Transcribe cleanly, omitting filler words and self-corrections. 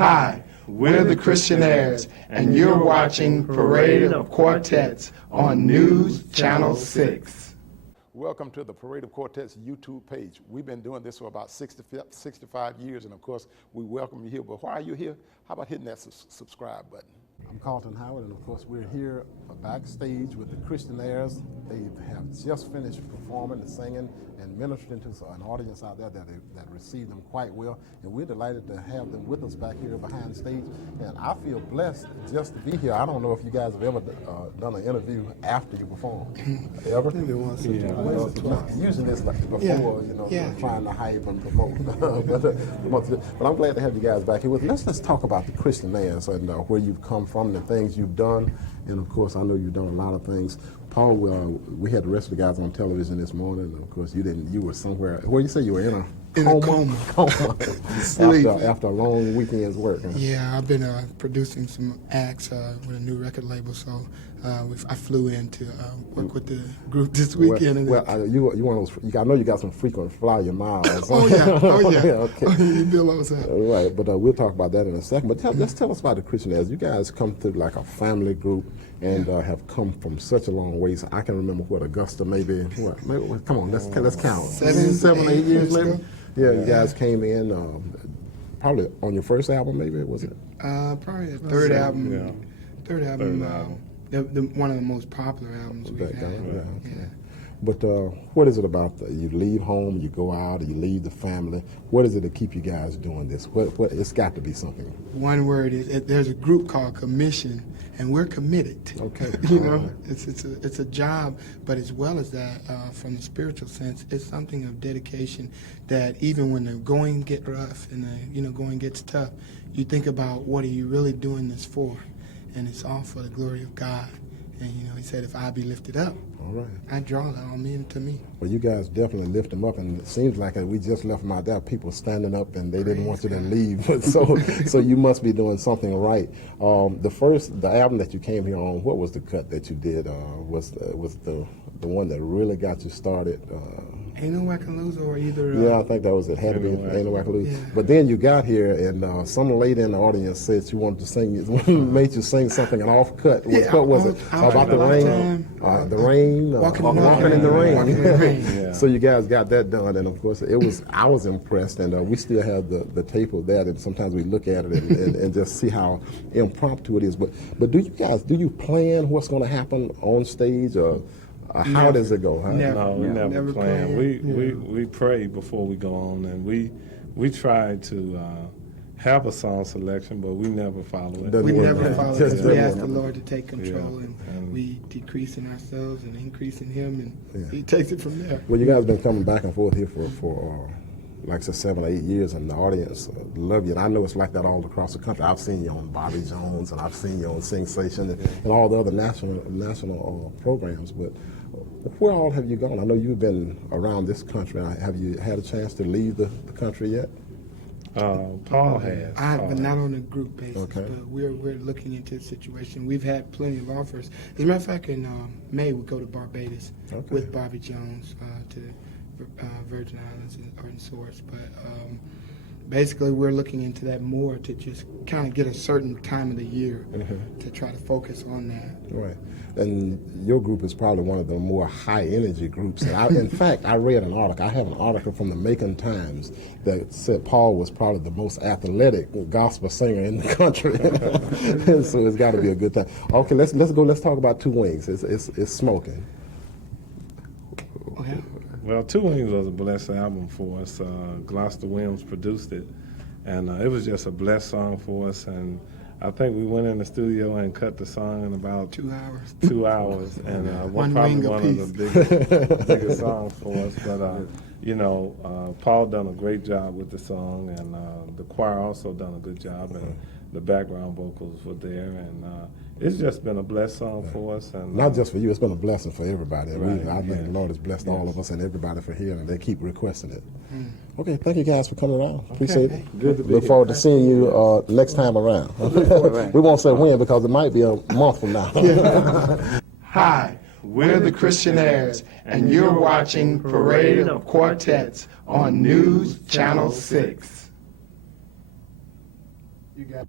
Hi, we're the Christianaires, and you're watching Parade of Quartets on News Channel 6. Welcome to the Parade of Quartets YouTube page. We've been doing this for about 65 years, and of course, we welcome you here. But why are you here? How about hitting that subscribe button? I'm Carlton Howard, and of course, we're here backstage with the Christianaires. They have just finished performing and singing and ministering to an audience out there that received them quite well. And we're delighted to have them with us back here behind stage. And I feel blessed just to be here. I don't know if you guys have ever done an interview after you perform. Ever? Maybe once or twice. Usually it's like before, trying to hype and promote. but I'm glad to have you guys back here. Let's talk about the Christianaires and where you've come from, the things you've done. And of course, I know you've done a lot of things. Paul, we had the rest of the guys on television this morning. And of course, you were somewhere. Where you say you were in a coma after a long weekend's work. Huh? Yeah, I've been producing some acts with a new record label, so I flew in to work with the group this weekend. You one of those. I know you got some frequent flyer miles. Oh yeah. Okay. You know what I'm saying. Right, but we'll talk about that in a second. But let's tell us about the Christianaires. You guys come through like a family group and have come from such a long ways. I can remember what Augusta maybe come on, let's count. 7, 8 years maybe. Yeah, you guys came in probably on your first album, maybe, was it? Probably the third album. Yeah. Third album. One of the most popular albums we've had. Yeah. But what is it about you leave home, you go out, you leave the family? What is it to keep you guys doing this? What it's got to be something. One word is there's a group called Commission, and we're committed. Okay. It's a job, but as well as that, from the spiritual sense, it's something of dedication that even when the going get rough and the going gets tough, you think about what are you really doing this for, and it's all for the glory of God. And he said, if I be lifted up, all right, I draw that all men to me. Well, you guys definitely lift them up, and it seems like we just left them out there, people standing up, and they didn't want you to leave. so you must be doing something right. The album that you came here on, what was the cut that you did? Was the one that really got you started? Ain't No Way I Can Lose, or either. Yeah, I think that was it. Had to be Ain't No Way I Can Lose. Yeah. But then you got here, and some lady in the audience said she wanted to sing, made you sing something, an off cut. What was it? About the rain? The rain? Walking in the rain. So you guys got that done, and of course, I was impressed, and we still have the tape of that, and sometimes we look at it and just see how impromptu it is. But do you plan what's going to happen on stage, or how does it go? Huh? No, we never plan. We pray before we go on, and we try to have a song selection, but we never follow it. We never follow it. We ask the Lord to take control, and we decrease in ourselves and increase in Him, and He takes it from there. Well, you guys have been coming back and forth here for like I said, 7 or 8 years, and the audience love you. And I know it's like that all across the country. I've seen you on Bobby Jones, and I've seen you on Sing Station, and all the other national programs. But where all have you gone? I know you've been around this country. Have you had a chance to leave the country yet? Paul has. But not on a group basis. Okay. But we're looking into the situation. We've had plenty of offers. As a matter of fact, in May we go to Barbados with Bobby Jones to Virgin Islands or in Source. But basically, we're looking into that more to just kind of get a certain time of the year to try to focus on that. Right. And your group is probably one of the more high-energy groups. And in fact, I read an article. I have an article from the Macon Times that said Paul was probably the most athletic gospel singer in the country. So it's got to be a good time. Okay, let's go. Let's talk about Two Wings. It's smoking. Okay. Well, Two Wings was a blessed album for us. Gloucester Williams produced it, and it was just a blessed song for us. And I think we went in the studio and cut the song in about 2 hours. 2 hours, and one probably wing one apiece. of the biggest songs for us. But Paul done a great job with the song, and the choir also done a good job, and the background vocals were there, and it's just been a blessed song for us. And not just for you, it's been a blessing for everybody. Right, I think the Lord has blessed all of us and everybody for hearing. They keep requesting it. Okay, thank you guys for coming around. Appreciate it. Good to be Look here. forward to seeing you next time around. We won't say when because it might be a month from now. Hi, we're the Christianaires, and you're watching Parade of Quartets on News Channel 6. You got